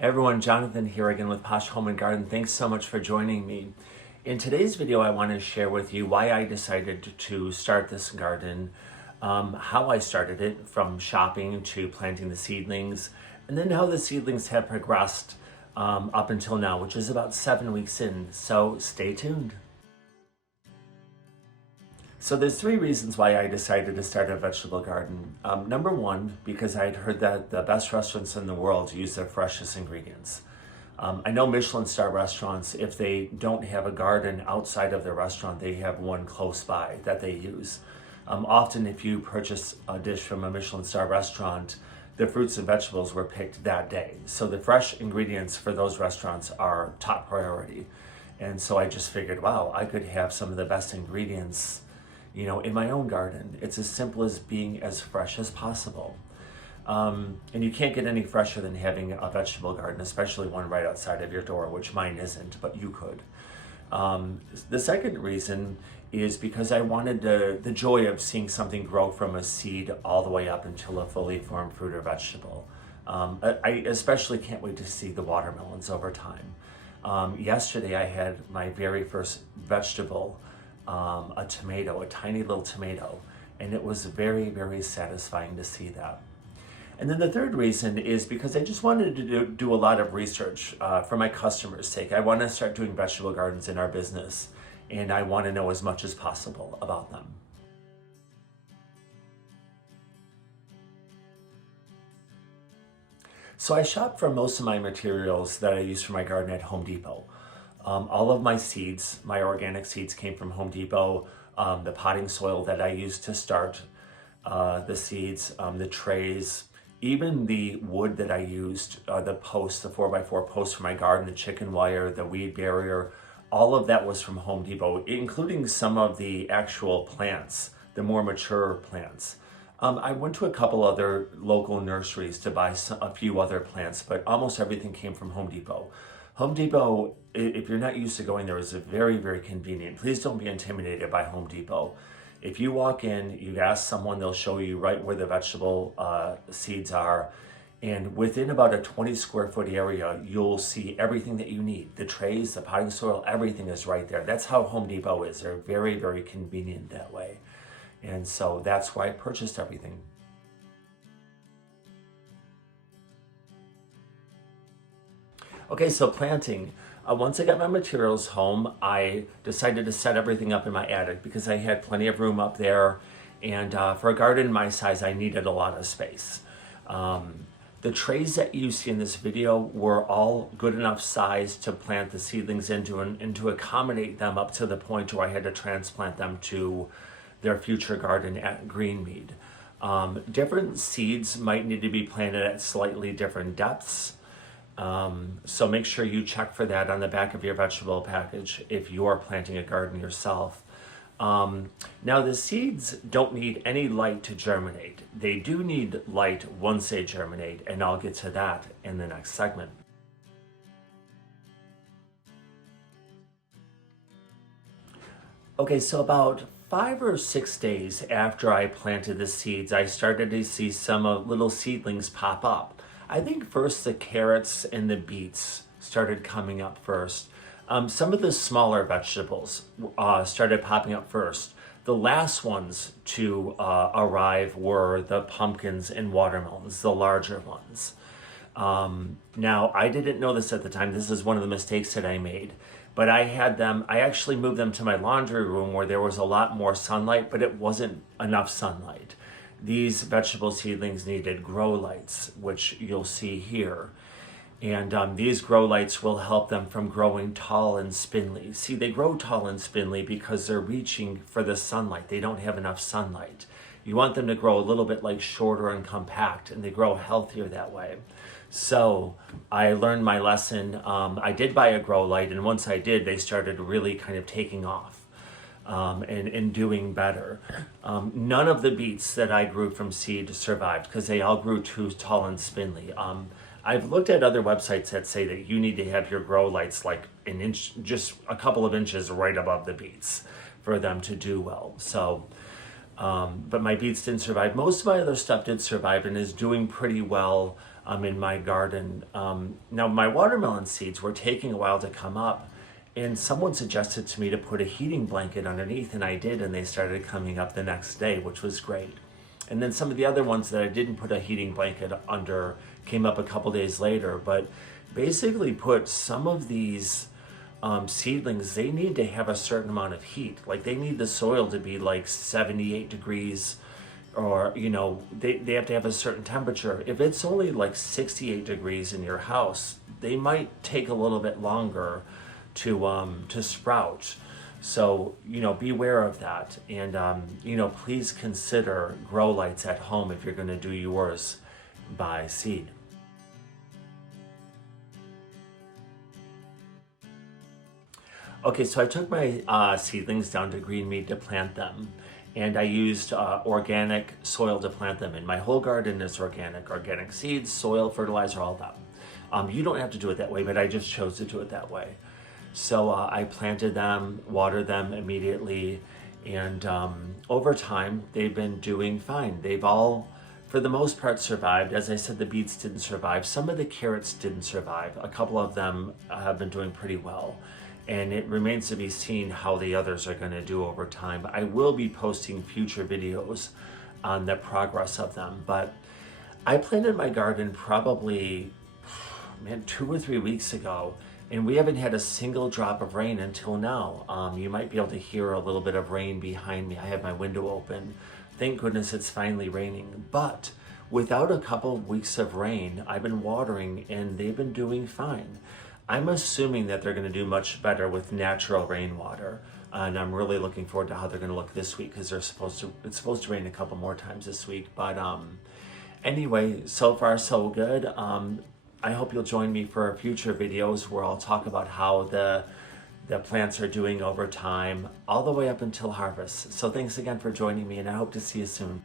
Hey everyone, Jonathan here again with Posh Home and Garden. Thanks so much for joining me. In today's video, I want to share with you why I decided to start this garden, how I started it from shopping to planting the seedlings, and then how the seedlings have progressed up until now, which is about 7 weeks in. So stay tuned. So there's 3 reasons why I decided to start a vegetable garden. Number 1, because I'd heard that the best restaurants in the world use their freshest ingredients. I know Michelin star restaurants, if they don't have a garden outside of their restaurant, they have one close by that they use. Often if you purchase a dish from a Michelin star restaurant, the fruits and vegetables were picked that day. So the fresh ingredients for those restaurants are top priority. And so I just figured, wow, I could have some of the best ingredients in my own garden. It's as simple as being as fresh as possible. And you can't get any fresher than having a vegetable garden, especially one right outside of your door, which mine isn't, but you could. The second reason is because I wanted the joy of seeing something grow from a seed all the way up until a fully formed fruit or vegetable. I especially can't wait to see the watermelons over time. Yesterday I had my very first vegetable, a tomato, a tiny little tomato, and it was very, very satisfying to see that. And then the third reason is because I just wanted to do a lot of research for my customers' sake. I want to start doing vegetable gardens in our business, and I want to know as much as possible about them. So I shop for most of my materials that I use for my garden at Home Depot. All of my seeds, my organic seeds, came from Home Depot. The potting soil that I used to start the seeds, the trays, even the wood that I used, the posts, the 4x4 posts for my garden, the chicken wire, the weed barrier, all of that was from Home Depot, including some of the actual plants, the more mature plants. I went to a couple other local nurseries to buy a few other plants, but almost everything came from Home Depot. Home Depot, if you're not used to going there, is very, very convenient. Please don't be intimidated by Home Depot. If you walk in, you ask someone, they'll show you right where the vegetable seeds are. And within about a 20 square foot area, you'll see everything that you need. The trays, the potting soil, everything is right there. That's how Home Depot is. They're very, very convenient that way. And so that's why I purchased everything. Okay, so planting. Once I got my materials home, I decided to set everything up in my attic because I had plenty of room up there. And for a garden my size, I needed a lot of space. The trays that you see in this video were all good enough size to plant the seedlings into and to accommodate them up to the point where I had to transplant them to their future garden at Greenmead. Different seeds might need to be planted at slightly different depths. So make sure you check for that on the back of your vegetable package if you're planting a garden yourself. Now the seeds don't need any light to germinate. They do need light once they germinate, and I'll get to that in the next segment. Okay, so about 5 or 6 days after I planted the seeds, I started to see some little seedlings pop up. I think first the carrots and the beets started coming up first. Some of the smaller vegetables started popping up first. The last ones to arrive were the pumpkins and watermelons, the larger ones. Now, I didn't know this at the time. This is one of the mistakes that I made. But I actually moved them to my laundry room where there was a lot more sunlight, but it wasn't enough sunlight. These vegetable seedlings needed grow lights, which you'll see here. And these grow lights will help them from growing tall and spindly. See, they grow tall and spindly because they're reaching for the sunlight. They don't have enough sunlight. You want them to grow a little bit like shorter and compact, and they grow healthier that way. So I learned my lesson. I did buy a grow light, and once I did, they started really kind of taking off. And doing better. None of the beets that I grew from seed survived because they all grew too tall and spindly. I've looked at other websites that say that you need to have your grow lights like an inch, just a couple of inches right above the beets for them to do well. So, but my beets didn't survive. Most of my other stuff did survive and is doing pretty well. in my garden. Now my watermelon seeds were taking a while to come up, and someone suggested to me to put a heating blanket underneath, and I did, and they started coming up the next day, which was great. And then some of the other ones that I didn't put a heating blanket under came up a couple days later. But basically put some of these seedlings, they need to have a certain amount of heat. Like they need the soil to be like 78 degrees, or they have to have a certain temperature. If it's only like 68 degrees in your house, they might take a little bit longer to sprout. So, beware of that. And, please consider grow lights at home if you're going to do yours by seed. Okay, so I took my seedlings down to Greenmead to plant them. And I used organic soil to plant them in. My whole garden is organic seeds, soil, fertilizer, all that. You don't have to do it that way, but I just chose to do it that way. So I planted them, watered them immediately, and over time they've been doing fine. They've all, for the most part, survived. As I said, the beets didn't survive. Some of the carrots didn't survive. A couple of them have been doing pretty well. And it remains to be seen how the others are going to do over time. I will be posting future videos on the progress of them. But I planted my garden probably, 2 or 3 weeks ago, and we haven't had a single drop of rain until now. You might be able to hear a little bit of rain behind me. I have my window open. Thank goodness it's finally raining. But without a couple of weeks of rain, I've been watering and they've been doing fine. I'm assuming that they're going to do much better with natural rainwater. And I'm really looking forward to how they're going to look this week, because it's supposed to rain a couple more times this week. But anyway, so far so good. I hope you'll join me for future videos where I'll talk about how the plants are doing over time, all the way up until harvest. So thanks again for joining me, and I hope to see you soon.